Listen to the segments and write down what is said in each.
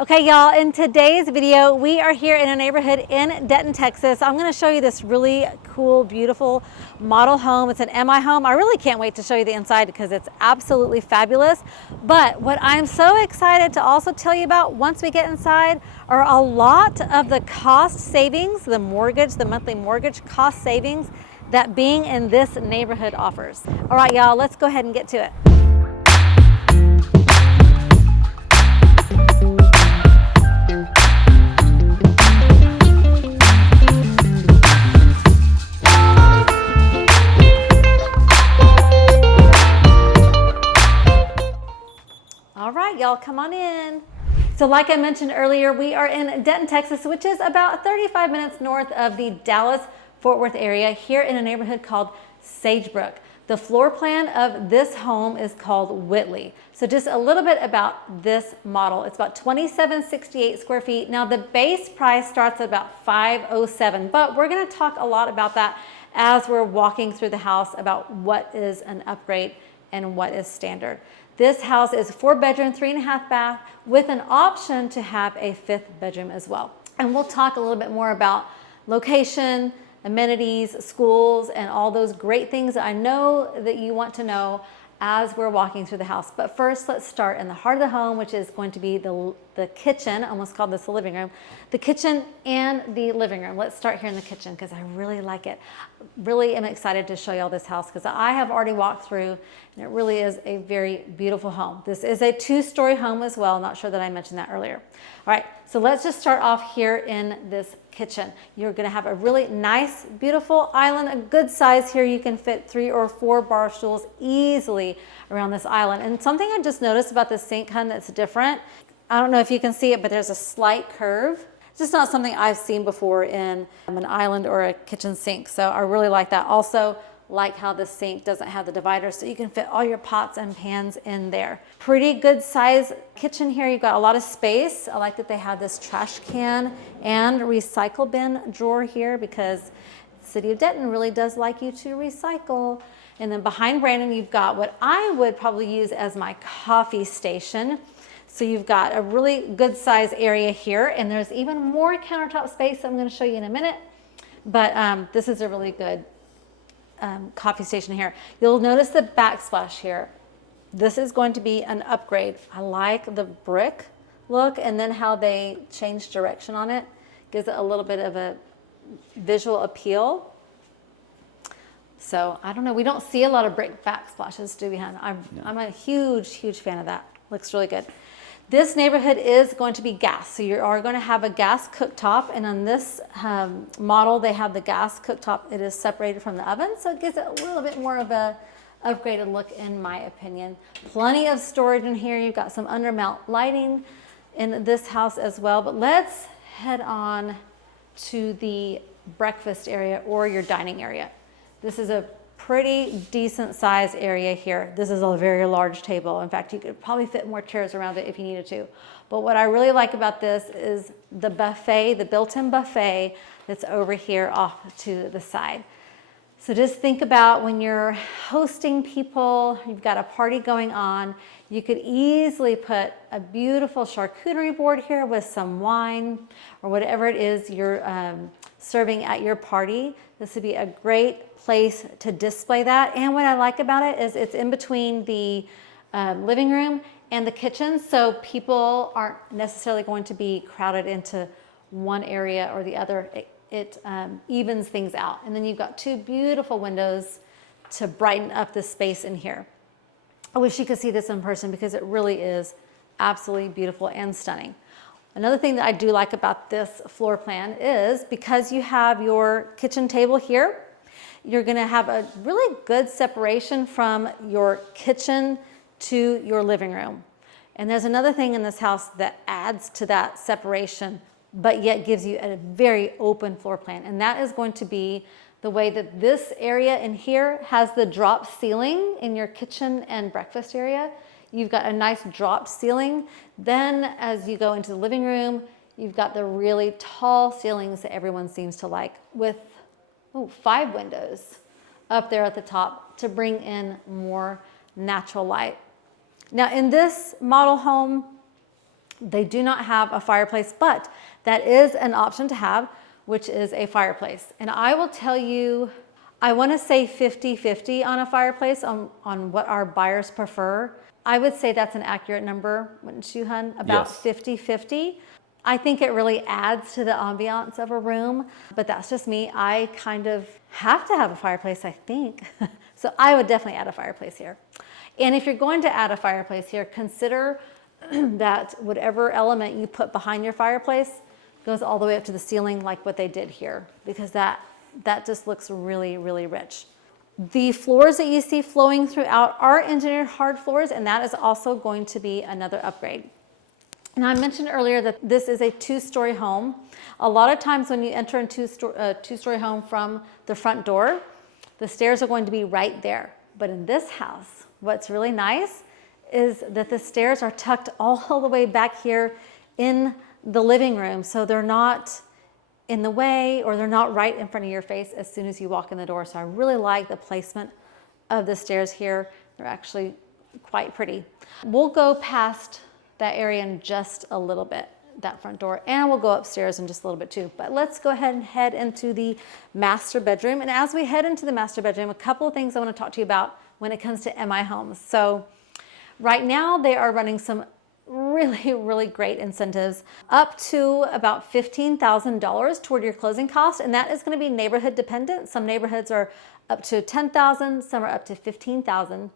Okay, y'all, in today's video, we are here in a neighborhood in Denton, Texas. I'm gonna show you this really cool, beautiful model home. It's an MI home. I really can't wait to show you the inside because it's absolutely fabulous. But what I'm so excited to also tell you about once we get inside are a lot of the cost savings, the monthly mortgage cost savings that being in this neighborhood offers. All right, y'all, let's go ahead and get to it. All right, y'all, come on in. So like I mentioned earlier, we are in Denton, Texas, which is about 35 minutes north of the Dallas-Fort Worth area, here in a neighborhood called Sagebrook. The floor plan of this home is called Whitley. So just a little bit about this model. It's about 2768 square feet. Now the base price starts at about $507, but we're gonna talk a lot about that as we're walking through the house about what is an upgrade and what is standard. This house is 4-bedroom, 3.5 bath with an option to have a 5th bedroom as well. And we'll talk a little bit more about location, amenities, schools, and all those great things that I know that you want to know as we're walking through the house. But first, let's start in the heart of the home, which is going to be the kitchen. I almost called this the living room. The kitchen and the living room. Let's start here in the kitchen because I really like it. Really am excited to show y'all this house because I have already walked through and it really is a very beautiful home. This is a 2-story home as well. Not sure that I mentioned that earlier. All right, so let's just start off here in this kitchen. You're gonna have a really nice, beautiful island, a good size here. You can fit 3 or 4 bar stools easily around this island. And something I just noticed about this sink, hun, that's different. I don't know if you can see it, but there's a slight curve. It's just not something I've seen before in an island or a kitchen sink. So I really like that. Also, like how the sink doesn't have the divider, so you can fit all your pots and pans in there. Pretty good size kitchen here. You've got a lot of space. I like that they have this trash can and recycle bin drawer here because the city of Denton really does like you to recycle. And then behind Brandon, you've got what I would probably use as my coffee station. So you've got a really good size area here, and there's even more countertop space I'm going to show you in a minute. But this is a really good coffee station here. You'll notice the backsplash here. This is going to be an upgrade. I like the brick look and then how they change direction on it. Gives it a little bit of a visual appeal. So I don't know, we don't see a lot of brick backsplashes, do we, hon? I'm a huge, huge fan of that. Looks really good. This neighborhood is going to be gas, so you are going to have a gas cooktop, and on this model, they have the gas cooktop. It is separated from the oven, so it gives it a little bit more of a upgraded look, in my opinion. Plenty of storage in here. You've got some undermount lighting in this house as well, but let's head on to the breakfast area or your dining area. This is a pretty decent size area here. This is a very large table. In fact, you could probably fit more chairs around it if you needed to. But what I really like about this is the buffet, the built-in buffet that's over here off to the side. So just think about when you're hosting people, you've got a party going on, you could easily put a beautiful charcuterie board here with some wine or whatever it is you're serving at your party. This would be a great place to display that. And what I like about it is it's in between the living room and the kitchen, so people aren't necessarily going to be crowded into one area or the other. It evens things out. And then you've got 2 beautiful windows to brighten up the space in here. I wish you could see this in person because it really is absolutely beautiful and stunning. Another thing that I do like about this floor plan is because you have your kitchen table here, you're gonna have a really good separation from your kitchen to your living room. And there's another thing in this house that adds to that separation, but yet gives you a very open floor plan. And that is going to be the way that this area in here has the drop ceiling in your kitchen and breakfast area. You've got a nice drop ceiling. Then as you go into the living room, you've got the really tall ceilings that everyone seems to like with 5 windows up there at the top to bring in more natural light. Now in this model home, They do not have a fireplace, but that is an option to have, which is a fireplace. And I will tell you, I want to say 50-50 on a fireplace on what our buyers prefer. I would say that's an accurate number, wouldn't you, hun? About 50-50. I think it really adds to the ambiance of a room, but that's just me. I kind of have to have a fireplace, I think. So I would definitely add a fireplace here. And if you're going to add a fireplace here, consider that whatever element you put behind your fireplace goes all the way up to the ceiling like what they did here, because that just looks really, really rich. The floors that you see flowing throughout are engineered hard floors, and that is also going to be another upgrade. Now, I mentioned earlier that this is a 2-story home. A lot of times when you enter into a 2-story home from the front door, the stairs are going to be right there. But in this house, what's really nice is that the stairs are tucked all the way back here in the living room. So they're not in the way, or they're not right in front of your face as soon as you walk in the door. So I really like the placement of the stairs here. They're actually quite pretty. We'll go past that area in just a little bit, that front door, and we'll go upstairs in just a little bit too. But let's go ahead and head into the master bedroom. And as we head into the master bedroom, a couple of things I want to talk to you about when it comes to MI Homes. So right now they are running some really, really great incentives up to about $15,000 toward your closing cost. And that is going to be neighborhood dependent. Some neighborhoods are up to $10,000, some are up to $15,000.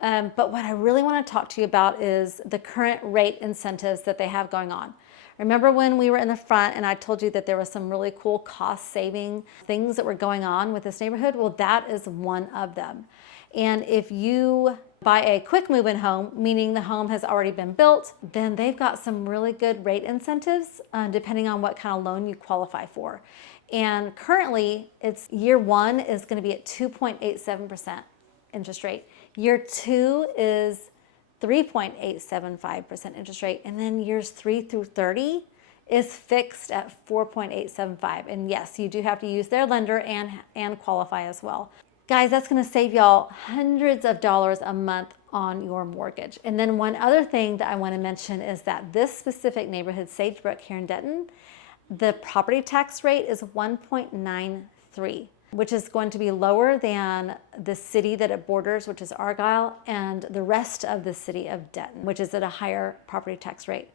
But what I really want to talk to you about is the current rate incentives that they have going on. Remember when we were in the front and I told you that there was some really cool cost saving things that were going on with this neighborhood? Well, that is one of them. And if you buy a quick move-in home, meaning the home has already been built, then they've got some really good rate incentives depending on what kind of loan you qualify for. And currently, it's year 1 is going to be at 2.87% interest rate. Year 2 is 3.875% interest rate. And then years 3 through 30 is fixed at 4.875. And yes, you do have to use their lender and qualify as well. Guys, that's going to save y'all hundreds of dollars a month on your mortgage. And then one other thing that I want to mention is that this specific neighborhood, Sagebrook here in Denton, the property tax rate is 1.93, which is going to be lower than the city that it borders, which is Argyle, and the rest of the city of Denton, which is at a higher property tax rate.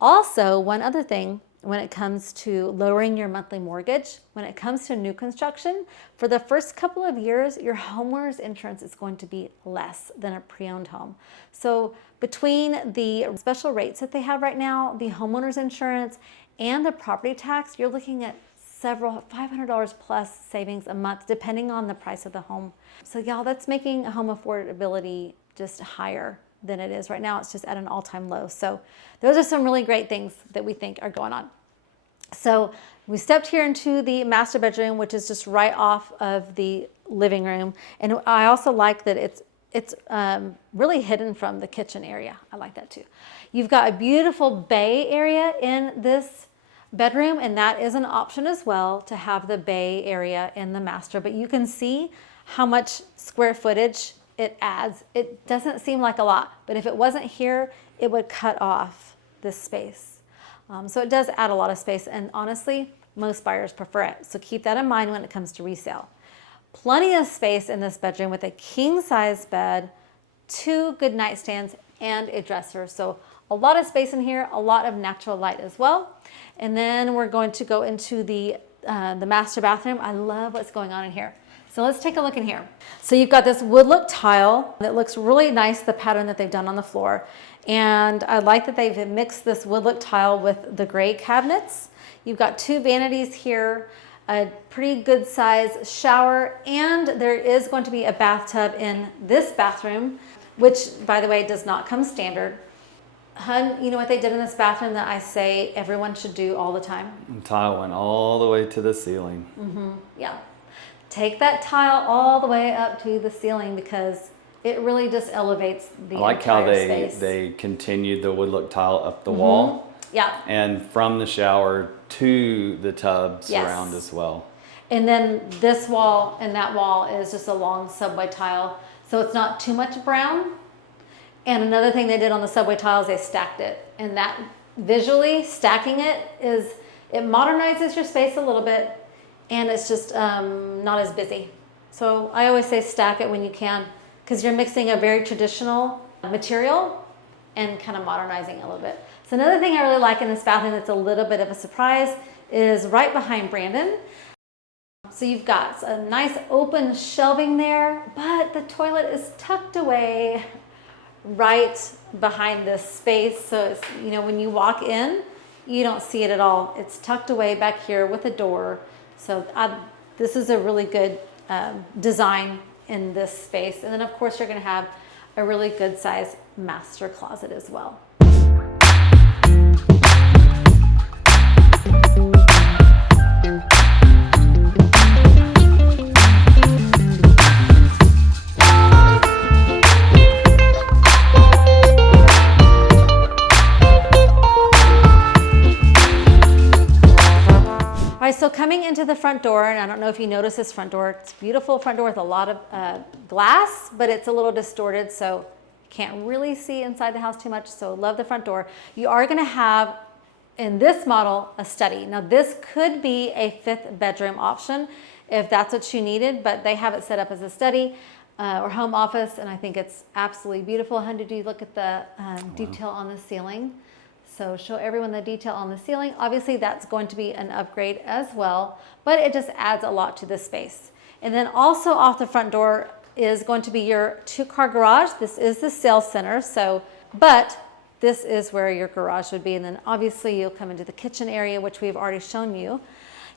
Also, one other thing, when it comes to lowering your monthly mortgage, when it comes to new construction, for the first couple of years, your homeowner's insurance is going to be less than a pre-owned home. So between the special rates that they have right now, the homeowner's insurance, and the property tax, you're looking at several $500 plus savings a month, depending on the price of the home. So y'all, that's making home affordability just higher than it is right now. It's just at an all-time low. So those are some really great things that we think are going on. So we stepped here into the master bedroom, which is just right off of the living room. And I also like that it's really hidden from the kitchen area. I like that too. You've got a beautiful bay area in this bedroom, and that is an option as well to have the bay area in the master. But you can see how much square footage it adds. It doesn't seem like a lot, but if it wasn't here, it would cut off this space. So it does add a lot of space, and honestly, most buyers prefer it. So keep that in mind when it comes to resale. Plenty of space in this bedroom with a king-size bed, 2 good nightstands, and a dresser. So a lot of space in here, a lot of natural light as well. And then we're going to go into the master bathroom. I love what's going on in here. So let's take a look in here. So you've got this wood look tile that looks really nice, the pattern that they've done on the floor. And I like that they've mixed this wood look tile with the gray cabinets. You've got 2 vanities here, a pretty good size shower, and there is going to be a bathtub in this bathroom, which by the way does not come standard. Hun, you know what they did in this bathroom that I say everyone should do all the time? The tile went all the way to the ceiling. Yeah. Take that tile all the way up to the ceiling because it really just elevates the I like how space. they continued the wood look tile up the wall. Yeah. And from the shower to the tub surround as well. And then this wall and that wall is just a long subway tile. So it's not too much brown. And another thing they did on the subway tile is they stacked it. And that visually stacking it modernizes your space a little bit, and it's just not as busy. So I always say stack it when you can, because you're mixing a very traditional material and kind of modernizing it a little bit. So another thing I really like in this bathroom that's a little bit of a surprise is right behind Brandon. So you've got a nice open shelving there, but the toilet is tucked away right behind this space. So it's, you know, when you walk in, you don't see it at all. It's tucked away back here with a door. So this is a really good design in this space. And then of course you're going to have a really good size master closet as well. So coming into the front door, and I don't know if you notice this front door, it's a beautiful front door with a lot of glass, but it's a little distorted, so you can't really see inside the house too much, so love the front door. You are gonna have, in this model, a study. Now this could be a 5th bedroom option if that's what you needed, but they have it set up as a study or home office, and I think it's absolutely beautiful. How did you look at the detail on the ceiling? So show everyone the detail on the ceiling. Obviously that's going to be an upgrade as well, but it just adds a lot to the space. And then also off the front door is going to be your 2-car garage. This is the sales center, but this is where your garage would be. And then obviously you'll come into the kitchen area, which we've already shown you.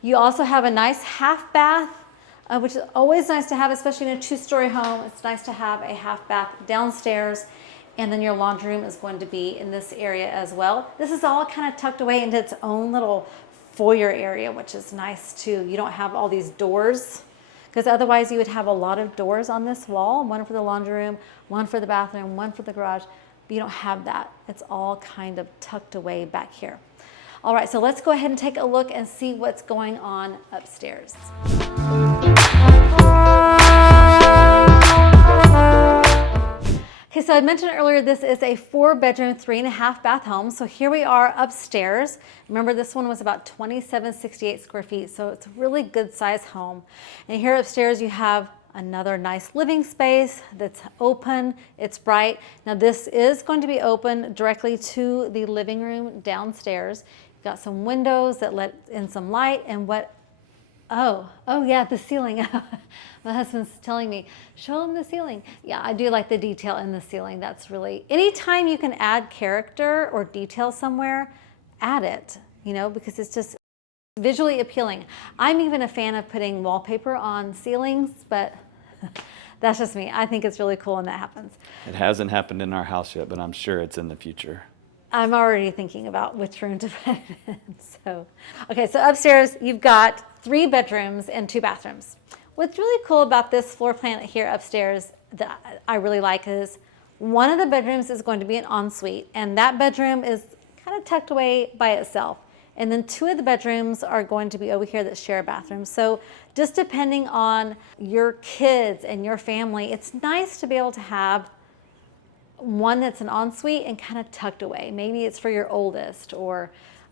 You also have a nice half bath, which is always nice to have, especially in a 2-story home. It's nice to have a half bath downstairs. And then your laundry room is going to be in this area as well. This is all kind of tucked away into its own little foyer area, which is nice too. You don't have all these doors, because otherwise you would have a lot of doors on this wall, one for the laundry room, one for the bathroom, one for the garage. But you don't have that. It's all kind of tucked away back here. All right, so let's go ahead and take a look and see what's going on upstairs. Okay, so I mentioned earlier this is a 4-bedroom, 3.5 bath home. So here we are upstairs. Remember, this one was about 2768 square feet, so it's a really good size home. And here upstairs you have another nice living space that's open, it's bright. Now this is going to be open directly to the living room downstairs. You've got some windows that let in some light, and oh yeah, the ceiling. My husband's telling me, show him the ceiling. Yeah, I do like the detail in the ceiling. That's really, anytime you can add character or detail somewhere, add it, you know, because it's just visually appealing. I'm even a fan of putting wallpaper on ceilings, but that's just me. I think it's really cool when that happens. It hasn't happened in our house yet, but I'm sure it's in the future. I'm already thinking about which room to put it in. So upstairs, you've got 3 bedrooms and 2 bathrooms. What's really cool about this floor plan here upstairs that I really like is one of the bedrooms is going to be an ensuite, and that bedroom is kind of tucked away by itself. And then 2 of the bedrooms are going to be over here that share a bathroom. So just depending on your kids and your family, it's nice to be able to have one that's an ensuite and kind of tucked away. Maybe it's for your oldest, or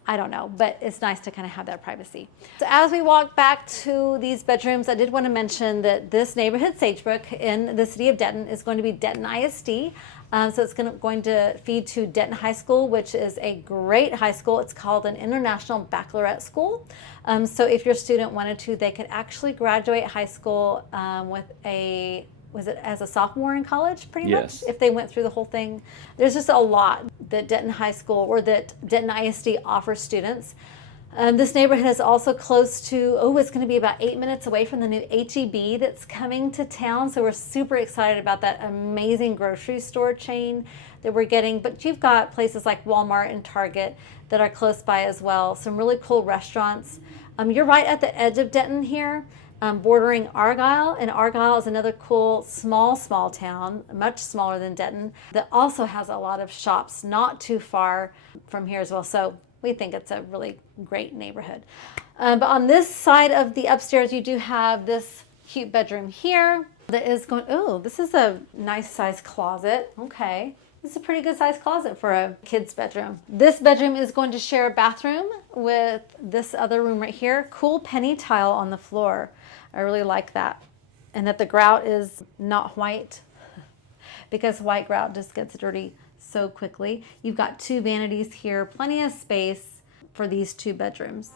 I don't know, but it's nice to kind of have that privacy. So as we walk back to these bedrooms, I did want to mention that this neighborhood, Sagebrook, in the city of Denton, is going to be Denton ISD. So it's going to feed to Denton High School, which is a great high school. It's called an International Baccalaureate School. So if your student wanted to, they could actually graduate high school with was it as a sophomore in college, pretty much, if they went through the whole thing. There's just a lot that Denton High School or that Denton ISD offers students. This neighborhood is also close to, it's going to be about 8 minutes away from the new H-E-B that's coming to town. So we're super excited about that amazing grocery store chain that we're getting. But you've got places like Walmart and Target that are close by as well. Some really cool restaurants. You're right at the edge of Denton here. Bordering Argyle, and Argyle is another cool small town, much smaller than Denton, that also has a lot of shops not too far from here as well. So we think it's a really great neighborhood. But on this side of the upstairs, you do have this cute bedroom here that is going, this is a nice size closet. Okay. It's a pretty good sized closet for a kid's bedroom. This bedroom is going to share a bathroom with this other room right here. Cool penny tile on the floor. I really like that. And that the grout is not white, because white grout just gets dirty so quickly. You've got 2 vanities here, plenty of space for these 2 bedrooms.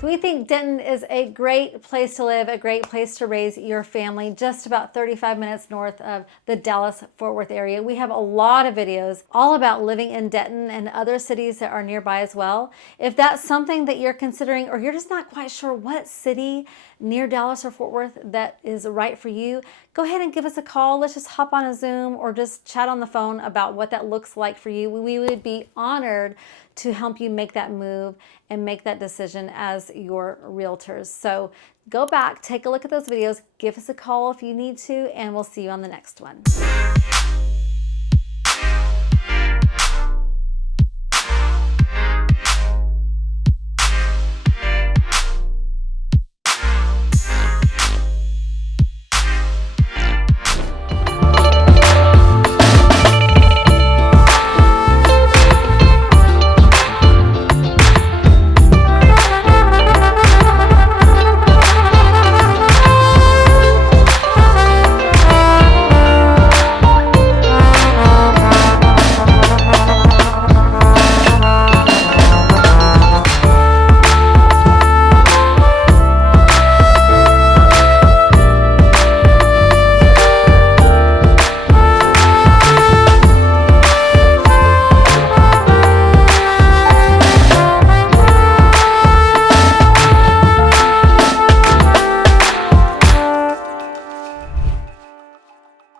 We think Denton is a great place to live, a great place to raise your family, just about 35 minutes north of the Dallas-Fort Worth area. We have a lot of videos all about living in Denton and other cities that are nearby as well. If that's something that you're considering, or you're just not quite sure what city near Dallas or Fort Worth that is right for you, go ahead and give us a call. Let's just hop on a Zoom or just chat on the phone about what that looks like for you. We would be honored to help you make that move and make that decision as your realtors. So go back, take a look at those videos, give us a call if you need to, and we'll see you on the next one.